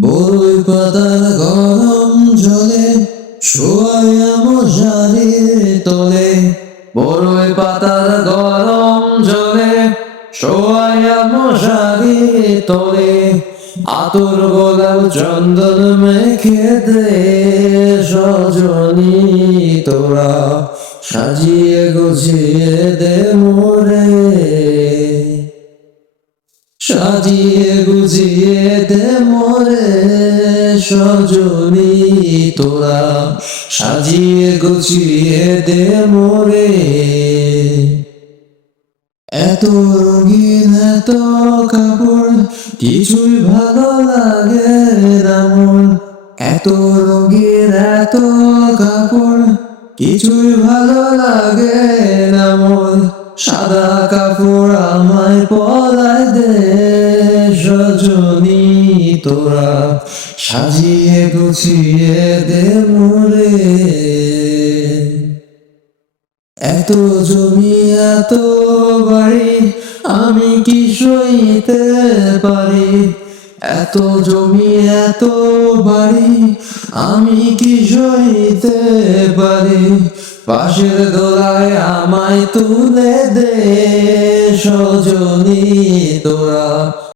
বরই পাতার গরম জলে শোয়াইয়া মশারির তলে, বরই পাতার গরম জলে শোয়াইয়া মশারির তলে, আতর গোলাপ চন্দন মেখে দে সজনী তোরা, সাজিয়ে গুছিয়ে দে মোরে, সাজিয়ে গুছিয়ে দে মোরে সজনী তোরা, সাজিয়ে গুছিয়ে দে মোরে। এত রঙিন এত কাপড় কিছুই ভালো লাগে না মোর, এত রঙিন এত কাপড় কিছুই ভালো লাগে না মোর, সাদা কাপড় আমায় পরায় দে সজনী তোরা, সাজিয়ে গুছিয়ে দে মোরে। এত জমি এত বাড়ি আমি কি সইতে পারি, এত জমি এত বাড়ি আমি কি সইতে পারি, পাশের দোলায় আমায় তুলে দে সজনী তোরা।